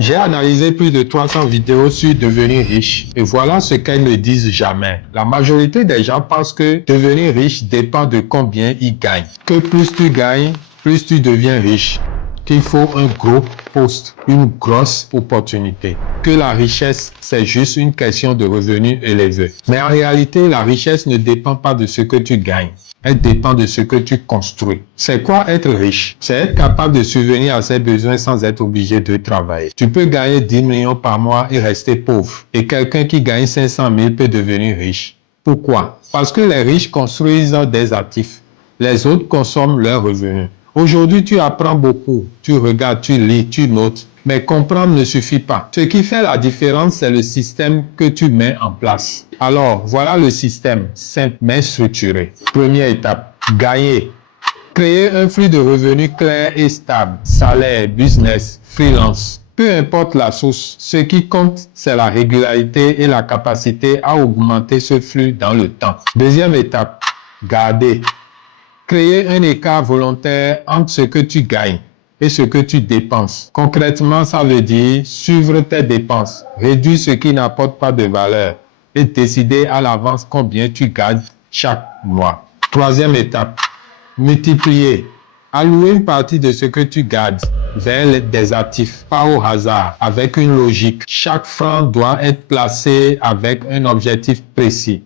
J'ai analysé plus de 300 vidéos sur devenir riche et voilà ce qu'elles ne disent jamais. La majorité des gens pensent que devenir riche dépend de combien ils gagnent. Que plus tu gagnes, plus tu deviens riche. Qu'il faut un gros poste, une grosse opportunité. Que la richesse, c'est juste une question de revenus élevés. Mais en réalité, la richesse ne dépend pas de ce que tu gagnes. Elle dépend de ce que tu construis. C'est quoi être riche? C'est être capable de subvenir à ses besoins sans être obligé de travailler. Tu peux gagner 10 millions par mois et rester pauvre. Et quelqu'un qui gagne 500 000 peut devenir riche. Pourquoi? Parce que les riches construisent des actifs. Les autres consomment leurs revenus. Aujourd'hui, tu apprends beaucoup. Tu regardes, tu lis, tu notes. Mais comprendre ne suffit pas. Ce qui fait la différence, c'est le système que tu mets en place. Alors, voilà le système, simple mais structuré. Première étape, gagner. Créer un flux de revenus clair et stable. Salaire, business, freelance. Peu importe la source, ce qui compte, c'est la régularité et la capacité à augmenter ce flux dans le temps. Deuxième étape, garder. Créer un écart volontaire entre ce que tu gagnes et ce que tu dépenses. Concrètement, ça veut dire suivre tes dépenses, réduire ce qui n'apporte pas de valeur et décider à l'avance combien tu gardes chaque mois. Troisième étape, multiplier. Allouer une partie de ce que tu gardes vers des actifs, pas au hasard, avec une logique. Chaque franc doit être placé avec un objectif précis.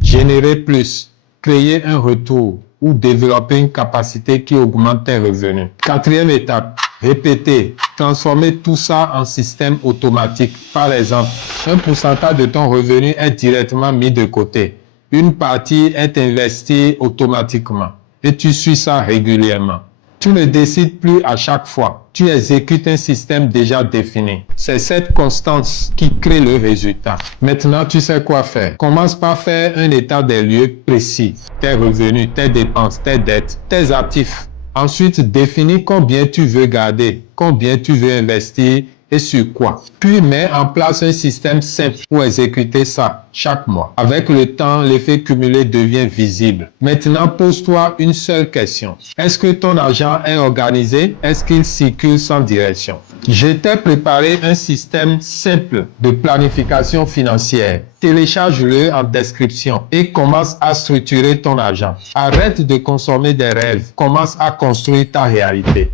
Générer plus, créer un retour ou développer une capacité qui augmente tes revenus. Quatrième étape, répéter, transformer tout ça en système automatique. Par exemple, un pourcentage de ton revenu est directement mis de côté. Une partie est investie automatiquement et tu suis ça régulièrement. Tu ne décides plus à chaque fois. Tu exécutes un système déjà défini. C'est cette constance qui crée le résultat. Maintenant, tu sais quoi faire. Commence par faire un état des lieux précis. Tes revenus, tes dépenses, tes dettes, tes actifs. Ensuite, définis combien tu veux garder, combien tu veux investir et sur quoi. Puis mets en place un système simple pour exécuter ça chaque mois. Avec le temps, l'effet cumulé devient visible. Maintenant, pose-toi une seule question. Est-ce que ton argent est organisé? Est-ce qu'il circule sans direction? Je t'ai préparé un système simple de planification financière. Télécharge-le en description et commence à structurer ton argent. Arrête de consommer des rêves. Commence à construire ta réalité.